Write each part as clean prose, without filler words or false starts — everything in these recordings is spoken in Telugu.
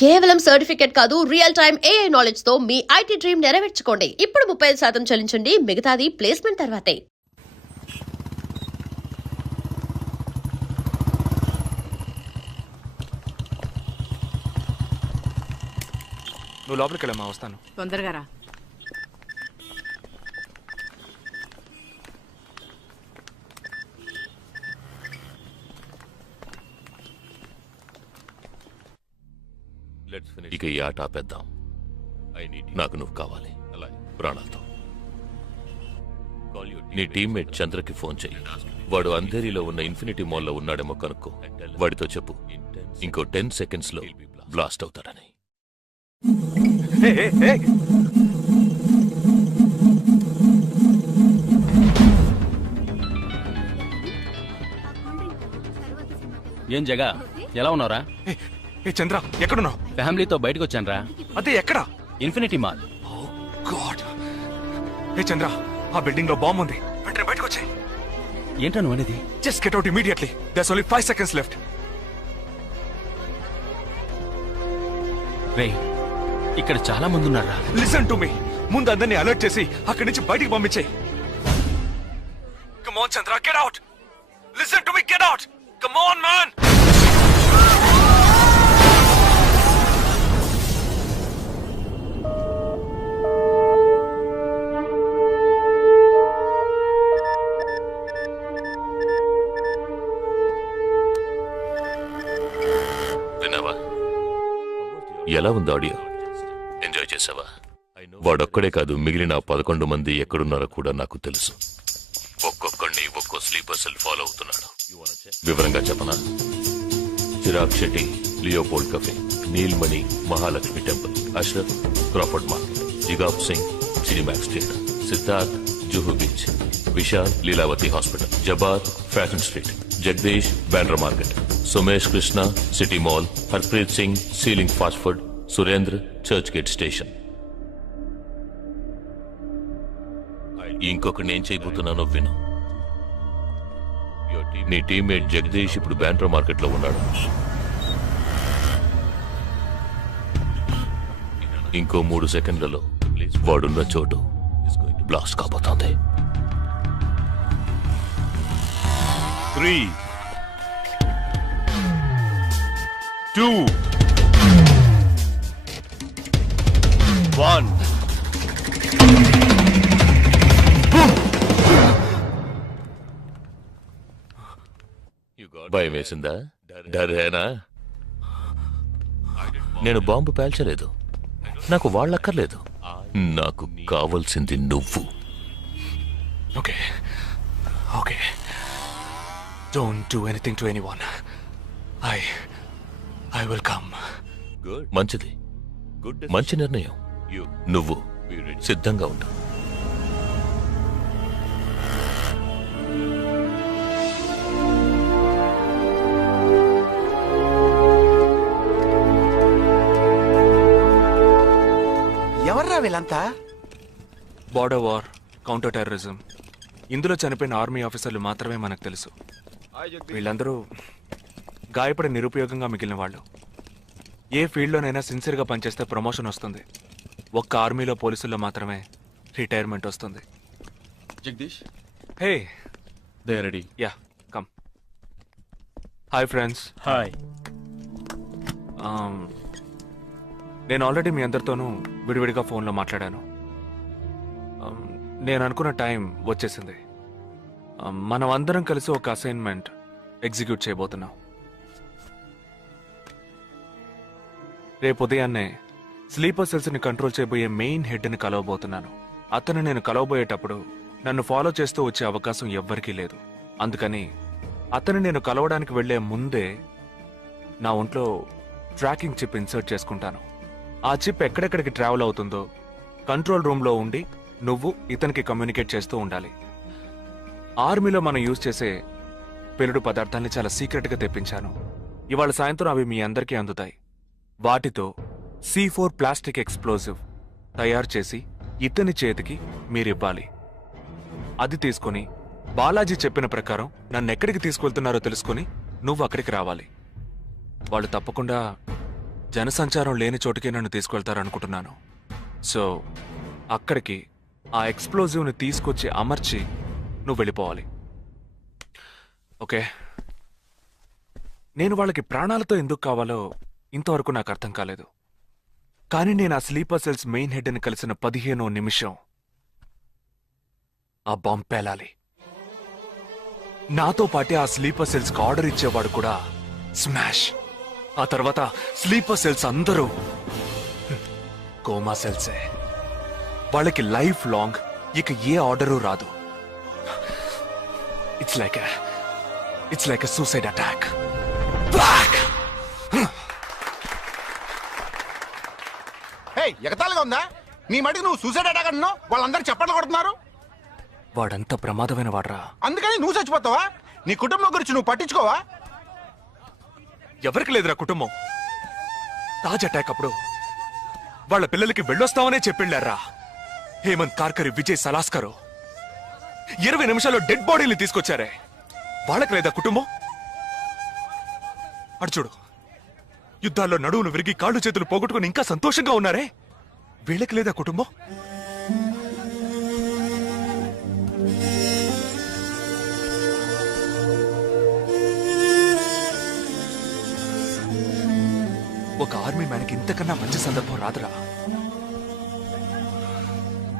కేవలం సర్టిఫికేట్ కాదు, రియల్ టైం AI నాలెడ్జ్ తో మీ IT డ్రీమ్ నెరవేర్చుకోండి. ఇప్పుడు 35% చెల్లించండి, మిగతాది ప్లేస్మెంట్ తర్వాతే. నువ్వు లోపలికి వెళ్ళమ్మా, వస్తాను. తొందరగా రా. ఇక ఈ ఆట ఆపేద్దాం. నాకు నువ్వు కావాలి ప్రాణాలతో. నీ టీమ్మేట్ చంద్రకి ఫోన్ చెయ్యి. వాడు అంధేరిలో ఉన్న ఇన్ఫినిటీ మాల్లో ఉన్నాడేమో కనుక్కో. వాడితో చెప్పు ఇంకో 10 seconds లో బ్లాస్ట్ అవుతాడని. ఏం జగా, ఎలా ఉన్నారా? చంద్ర, ఎక్కడున్నావు? ఫ్యామిలీతో బయటకు వచ్చాను రా. అదే ఎక్కడ? Infinity mall. చంద్ర, ఆ బిల్డింగ్ లో బాంబు ఉంది. వెంటనే బయటకు వచ్చాయి. ఏంటా నువ్వు అనేది? Just get out immediately. There's only 5 seconds left. రేయ్, ఇక్కడ చాలా మంది ఉన్నారా? Listen to me. ముందు అందరినీ అలర్ట్ చేసి అక్కడి నుంచి బయటికి పంపించేయి. Come on Chandra, get out. Listen to me, get out. Come on man. విన్నావా? ఎలా ఉంది ఆడియో? ఎంజాయ్ చేసావా? వాడొక్కడే కాదు, మిగిలిన 11 మంది ఎక్కడున్నారో కూడా నాకు తెలుసు. ఒక్కొక్కడిని ఒక్కో స్లీపర్ సెల్ ఫాలో అవుతున్నాడు. వివరంగా చెప్పనా? Chirag Shetty, Leopold cafe, Neelmani, Mahalakshmi temple, Ashraf, Crawford market, Jigab Singh, Cinemax theatre, Siddharth, Juhu beach, Vishal, Lilavati hospital, Jabar, fashion street, Jagdish, Bandra market, Sumesh Krishna, city mall, Harpreet Singh, ceiling fast food, Surendra, Churchgate station. ఇంకొకటి నేను చేయబోతున్నానో విను. నీ టీమ్మేట్ జగదీష్ ఇప్పుడు బ్యాండ్రా మార్కెట్ లో ఉన్నాడు. ఇంకో 3 సెకండ్లలో వాడున్న చోటు బ్లాస్ట్ కాబోతోంది. 3, 2, 1. భయం వేసిందా? డరేనా? నేను బాంబు పేల్చలేదు. నాకు వాళ్ళక్కర్లేదు. నాకు కావలసింది నువ్వు. Okay okay, don't do anything to anyone. I will come. మంచిది, మంచి నిర్ణయం. నువ్వు సిద్ధంగా ఉంటావు. ఎవర్రా వీళ్ళంతా? బార్డర్ వార్, కౌంటర్ టెర్రరిజం, ఇందులో చనిపోయిన ఆర్మీ ఆఫీసర్లు మాత్రమే మనకు తెలుసు. వీళ్ళందరూ గాయపడి నిరుపయోగంగా మిగిలిన వాళ్ళు. ఏ ఫీల్డ్లోనైనా సిన్సియర్గా పనిచేస్తే ప్రమోషన్ వస్తుంది. ఒక్క ఆర్మీలో పోలీసుల్లో మాత్రమే రిటైర్మెంట్ వస్తుంది. Jagdish, hey, they are ready. Ya, come. Hi friends. Hi. నేను ఆల్రెడీ మీ అందరితోనూ విడివిడిగా ఫోన్లో మాట్లాడాను. నేను అనుకున్న టైం వచ్చేసింది. మనం అందరం కలిసి ఒక అసైన్మెంట్ ఎగ్జిక్యూట్ చేయబోతున్నాం. రేపు ఉదయాన్నే స్లీపర్ సెల్స్ని కంట్రోల్ చేయబోయే మెయిన్ హెడ్ని కలవబోతున్నాను. అతను నేను కలవబోయేటప్పుడు నన్ను ఫాలో చేస్తూ వచ్చే అవకాశం ఎవ్వరికీ లేదు. అందుకని అతను నేను కలవడానికి వెళ్లే ముందే నా ఒంట్లో ట్రాకింగ్ చిప్ ఇన్సర్ట్ చేసుకుంటాను. ఆ చిప్ ఎక్కడెక్కడికి ట్రావెల్ అవుతుందో కంట్రోల్ రూమ్లో ఉండి నువ్వు ఇతనికి కమ్యూనికేట్ చేస్తూ ఉండాలి. ఆర్మీలో మనం యూజ్ చేసే పెలుడు పదార్థాన్ని చాలా సీక్రెట్గా తెప్పించాను. ఇవాళ సాయంత్రం అవి మీ అందరికీ అందుతాయి. వాటితో C4 ప్లాస్టిక్ ఎక్స్ప్లోజివ్ తయారు చేసి ఇతని చేతికి మీరివ్వాలి. అది తీసుకుని బాలాజీ చెప్పిన ప్రకారం నన్నెక్కడికి తీసుకెళ్తున్నారో తెలుసుకుని నువ్వు అక్కడికి రావాలి. వాళ్ళు తప్పకుండా జనసంచారం లేని చోటుకి నన్ను తీసుకెళ్తారనుకుంటున్నాను. సో అక్కడికి ఆ ఎక్స్ప్లోజివ్ని తీసుకొచ్చి అమర్చి నువ్వు వెళ్ళిపోవాలి. ఓకే? నేను వాళ్ళకి ప్రాణాలతో ఎందుకు కావాలో ఇంతవరకు నాకు అర్థం కాలేదు. కానీ నేను ఆ స్లీపర్ సెల్స్ మెయిన్ హెడ్ని కలిసిన 15వ నిమిషం ఆ బాంబ్ పేలాలి. నాతో పాటే ఆ స్లీపర్ సెల్స్కి ఆర్డర్ ఇచ్చేవాడు కూడా స్మాష్. ఆ తర్వాత స్లీపర్ సెల్స్ అందరూ కోమా సెల్సే. వాళ్ళకి లైఫ్ లాంగ్ ఇక ఏ ఆర్డరు రాదు. It's like a suicide attack. ఎగతాళిగా ఉందా? నీ మటుకు నువ్వు సూసైడ్ అటాక్ అంటున్నావు, వాళ్ళందరూ చప్పట్లు కొడుతున్నారు. వాడంత ప్రమాదమైన వాడ్రా. అందుకని నువ్వు చచ్చిపోతావా? నీ కుటుంబం గురించి నువ్వు పట్టించుకోవా? ఎవరికి లేదురా కుటుంబం. తాజ్ అటాక్ అప్పుడు వాళ్ళ పిల్లలకి వెళ్ళొస్తామనే చెప్పిళ్ళారా. హేమంత్ కార్కరి, విజయ్ సలాస్కరు 20 నిమిషాల్లో డెడ్ బాడీని తీసుకొచ్చారే. వాళ్ళకి లేదా కుటుంబం? అడు చూడు, యుద్ధాల్లో నడువులు విరిగి కాళ్ళు చేతులు పోగొట్టుకుని ఇంకా సంతోషంగా ఉన్నారే. వీళ్ళకి లేదా కుటుంబం? ఒక ఆర్మీ మ్యాన్కి ఇంతకన్నా మంచి సందర్భం రాదురా.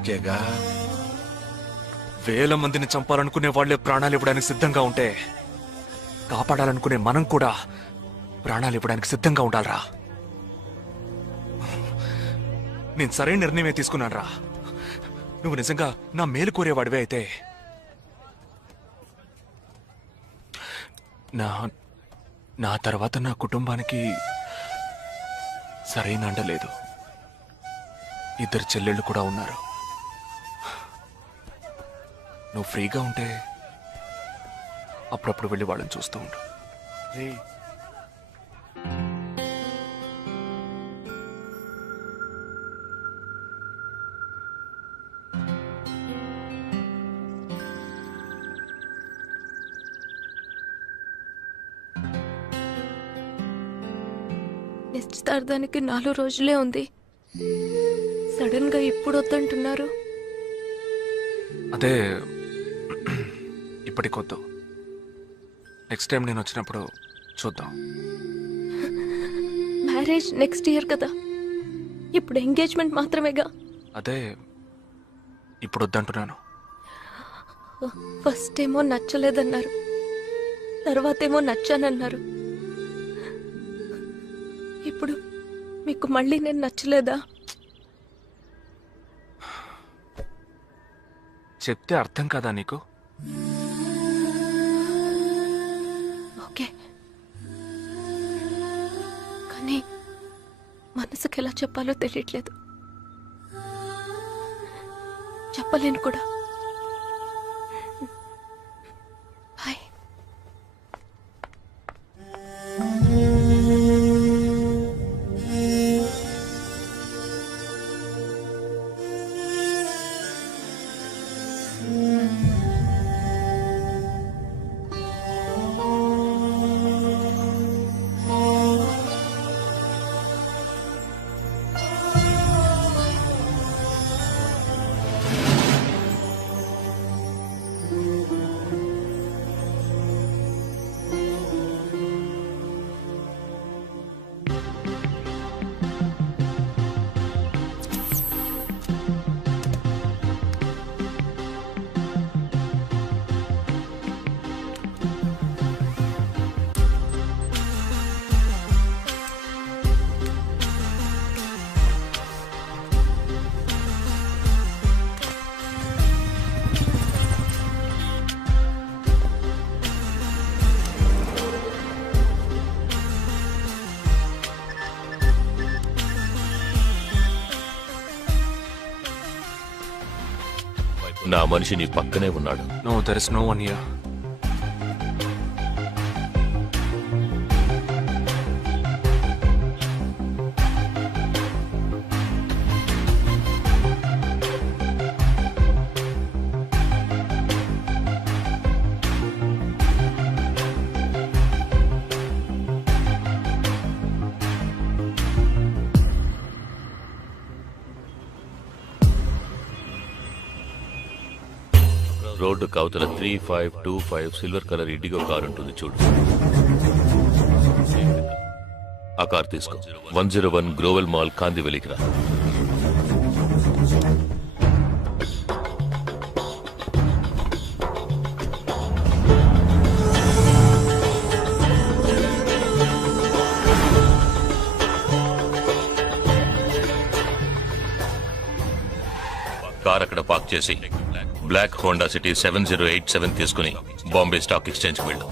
జగా, వేల మందిని చంపాలనుకునే వాళ్లే ప్రాణాలు ఇవ్వడానికి సిద్ధంగా ఉంటే కాపాడాలనుకునే మనం కూడా ప్రాణాలు ఇవ్వడానికి సిద్ధంగా ఉండాలరా. నేను సరైన నిర్ణయమే తీసుకున్నానురా. నువ్వు నిజంగా నా మేలు కోరేవాడివే అయితే నా తర్వాత నా కుటుంబానికి సరైన అండ లేదు. 2 చెల్లెళ్ళు కూడా ఉన్నారు. నువ్వు ఫ్రీగా ఉంటే అప్పుడప్పుడు వెళ్ళి వాళ్ళని చూస్తూ ఉండు. నిశ్చితార్థానికి 4 రోజులే ఉంది. సడన్ గా ఇప్పుడు వద్దంటున్నారు. అదే ఇప్పటికొద్దు. నెక్స్ట్ టైం నేను వచ్చినప్పుడు చూద్దాం. మ్యారేజ్ నెక్స్ట్ ఇయర్ కదా, ఇప్పుడు ఎంగేజ్మెంట్ మాత్రమేగా. అదే ఇప్పుడు వద్దంటున్నాను. ఫస్ట్ ఏమో నచ్చలేదన్నారు, తర్వాతేమో నచ్చానన్నారు. ఇప్పుడు మీకు మళ్ళీ నేను నచ్చలేదా? చెప్తే అర్థం కాదా నీకు? ఓకే, కానీ మనసుకి ఎలా చెప్పాలో తెలియట్లేదు. చెప్పలేను కూడా. బాయ్. నా మనిషి నీ పక్కనే ఉన్నాడు. No, there is no one here. రోడ్డు కవతల 3525 సిల్వర్ కలర్ ఇండిగో కార్ ఉంటుంది చూడు. ఆ కార్ తీసుకో. 101 గ్రోవెల్ మాల్ కాందివెలికి రా. కార్ అక్కడ పార్క్ చేసి బ్లాక్ హోండా సిటీ 7087 తీసుకుని బాంబే స్టాక్ ఎక్స్చేంజ్ వెళ్ళు.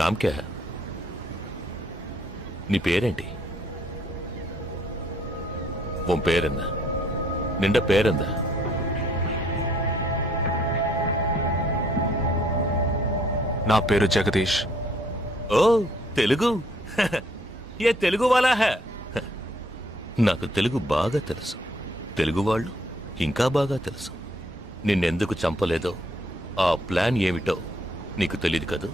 నామ్ క్యా హై? నీ పేరేంటి? ఉన్ పేరెందా? నిండా పేరెందా? నా పేరు జగదీష్. ఓ తెలుగు. ఏ తెలుగు వాలా హై? నాకు తెలుగు బాగా తెలుసు. తెలుగు వాళ్ళు ఇంకా బాగా తెలుసు. నిన్నెందుకు చంపలేదో, ఆ ప్లాన్ ఏమిటో నీకు తెలియదు కదూ?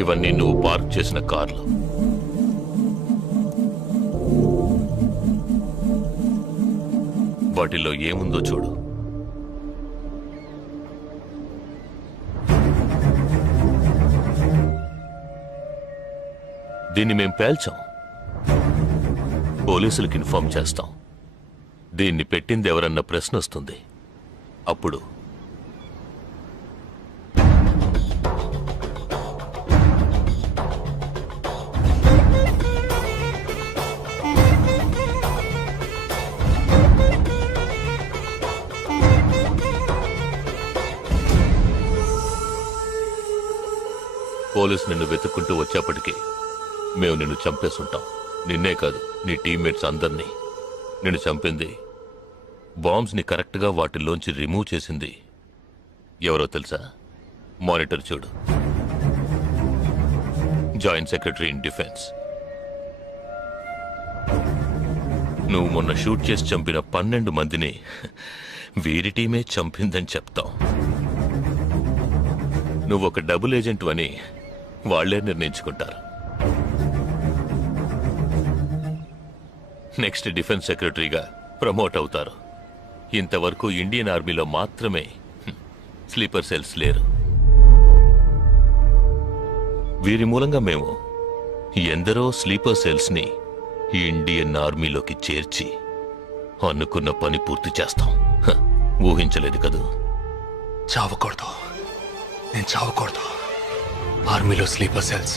ఇవన్నీ నువ్వు పార్క్ చేసిన కార్లు. వాటిల్లో ఏముందో చూడు. దీన్ని మేం పేల్చాం, పోలీసులకు ఇన్ఫార్మ్ చేస్తాం. దీన్ని పెట్టింది ఎవరన్న ప్రశ్న వస్తుంది. అప్పుడు పోలీసు నిన్ను వెతుక్కుంటూ వచ్చేప్పటికీ మేము నిన్ను చంపేస్తుంటాం. నిన్నే కాదు, నీ టీమ్మేట్స్ అందరినీ. నిన్ను చంపింది, బాంబ్స్ ని కరెక్ట్గా వాటిల్లోంచి రిమూవ్ చేసింది ఎవరో తెలుసా? మానిటర్ చూడు. Joint secretary in defence. నువ్వు మొన్న షూట్ చేసి చంపిన 12 మందిని వీరి టీమే చంపిందని చెప్తాం. నువ్వొక డబుల్ ఏజెంట్ అని వాళ్లే నిర్ణయించుకుంటారు. నెక్స్ట్ డిఫెన్స్ సెక్రటరీగా ప్రమోట్ అవుతారు. ఇంతవరకు ఇండియన్ ఆర్మీలో మాత్రమే స్లీపర్ సెల్స్ లేరు. వీరి మూలంగా మేము ఎందరో స్లీపర్ సెల్స్ ని ఇండియన్ ఆర్మీలోకి చేర్చి అనుకున్న పని పూర్తి చేస్తాం. ఊహించలేదు కదూ? చావకూడదు, నేను చావకూడదు. ఆర్మీలో స్లీపర్ సెల్స్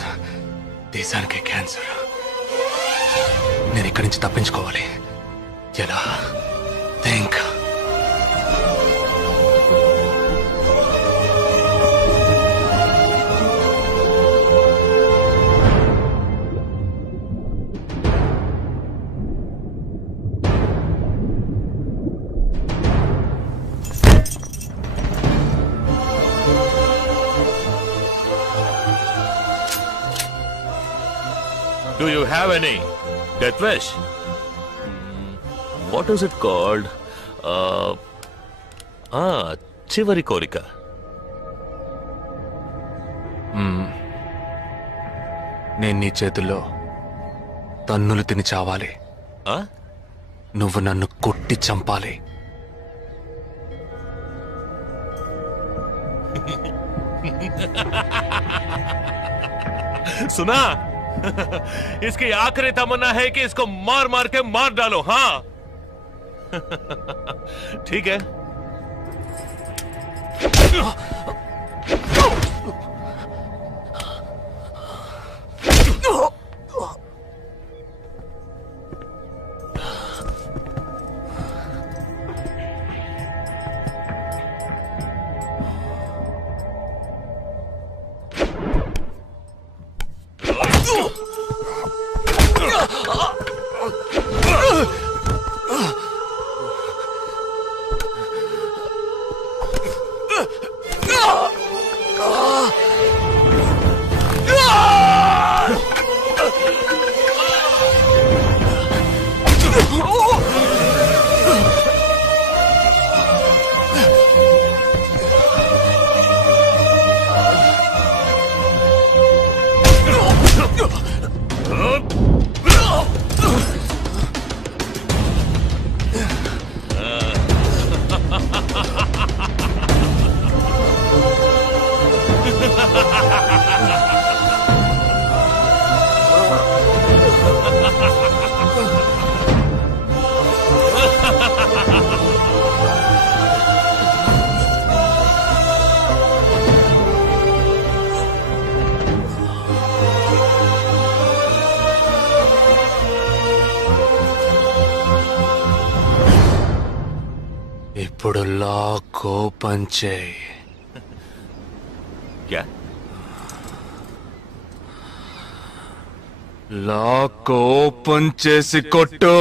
దేశానికే క్యాన్సర్. నేను ఇక్కడి నుంచి తప్పించుకోవాలి. ఎలా? Think. Do you have any death wish? What is it called? చివరి కోరిక. నేను నీ చేతుల్లో తన్నులు తిని చావాలి. నువ్వు నన్ను కొట్టి చంపాలి. सुना? इसकी आखिरी तमन्ना है कि इसको मार मार के मार डालो. हाँ ठीक है. ఇప్పుడు లాక్ ఓపెన్ చేయి. क्या? లాక్ ఓపెన్ చేసి కొట్టు.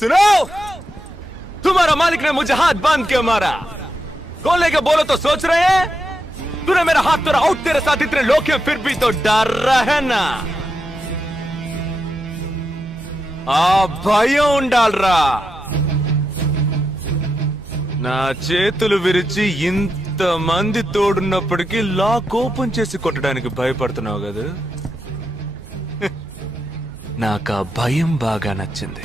सुनो, तुम्हारा मालिक ने मुझे हाथ बांध के मारा। कौन लेके बोलो तो सोच रहे हैं? तूने मेरा हाथ तोड़ा आउट, तेरे साथ इतने लोग हैं फिर भी तो डर रहा है ना। భయం ఉండాలరా. నా చేతులు విరిచి ఇంతమంది తోడున్నప్పటికీ లాక్ ఓపెన్ చేసి కొట్టడానికి భయపడుతున్నావు కదా. నాకు ఆ భయం బాగా నచ్చింది.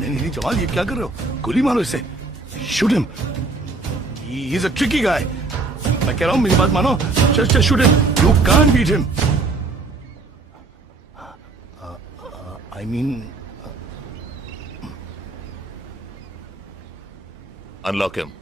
नहीं जवान ये क्या कर रहे हो? गोली मारो इसे, shoot him, he is a tricky guy. मैं कह रहा हूं मेरी बात मानो, just shoot him, you can't beat him. I mean unlock him.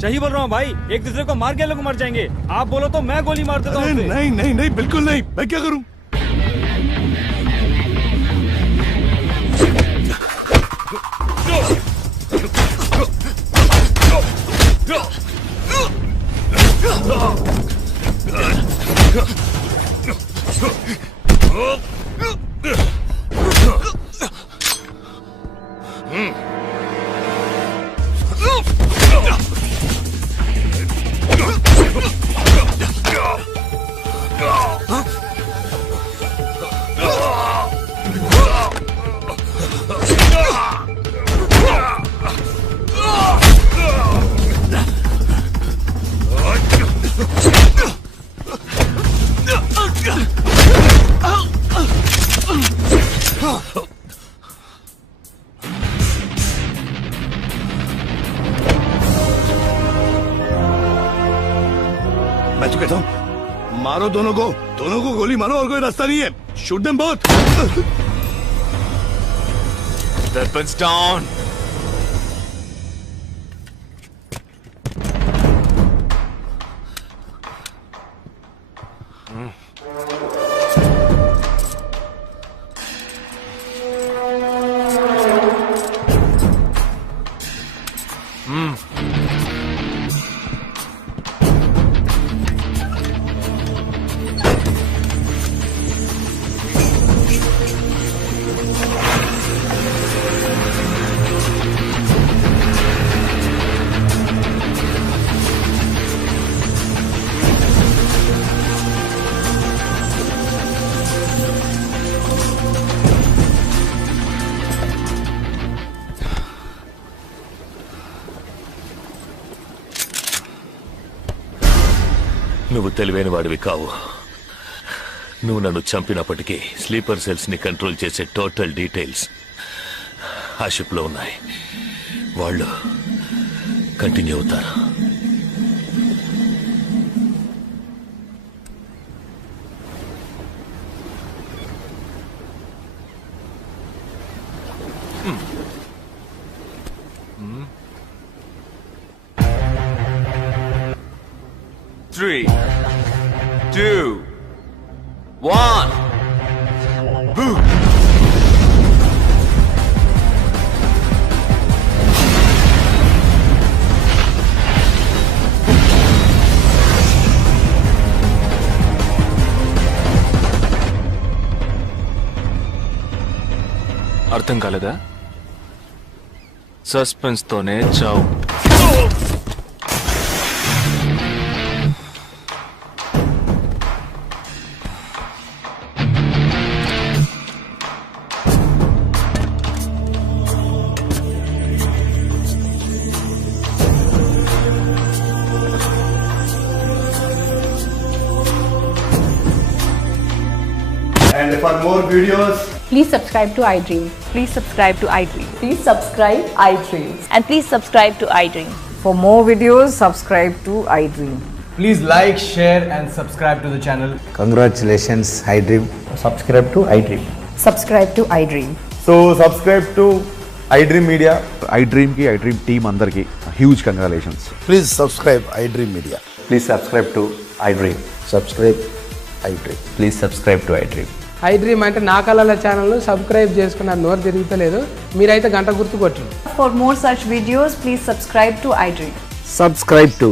सही बोल रहा हूँ भाई, एक दूसरे को मार के लोग मर जाएंगे. आप बोलो तो मैं गोली मार देता हूँ. नहीं नहीं नहीं बिल्कुल नहीं, मैं क्या करूं? मैं तो कहता हूं मारो दोनों को गोली मारो और कोई रास्ता नहीं है. Shoot them both. Weapons down. నువ్వు తెలివైన వాడివి కావు. నువ్వు నన్ను చంపినప్పటికీ స్లీపర్ సెల్స్ ని కంట్రోల్ చేసే టోటల్ డీటెయిల్స్ ఆ షిప్ లో ఉన్నాయి. వాళ్ళు కంటిన్యూ అవుతారు. Three, two, one. అర్థం కాలేదా? సస్పెన్స్ తోనే చావు. And for more videos, Please subscribe to iDream. Please subscribe to iDream. Please subscribe iDream. And please subscribe to iDream. For more videos, subscribe to iDream. Please like, share and subscribe to the channel. Congratulations, iDream. Subscribe to iDream. Subscribe to iDream. So subscribe to iDream Media. iDream ki iDream team andarki huge congratulations. please subscribe iDream Media. Please subscribe to iDream. Subscribe iDream. Please subscribe to iDream. iDream అంటే నా కళల ఛానల్ సబ్స్క్రైబ్ చేసుకున్న నోరు తిరుగుతలేదు. మీరైతే గంట గుర్తు కొట్టండి. For more such videos, please subscribe to iDream. Subscribe to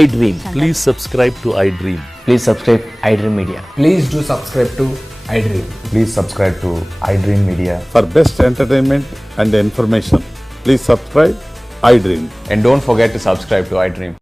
iDream. Please subscribe to iDream. Please subscribe iDream Media. Please do subscribe to iDream. Please subscribe to iDream Media. For best entertainment and information, please subscribe iDream. And don't forget to subscribe to iDream.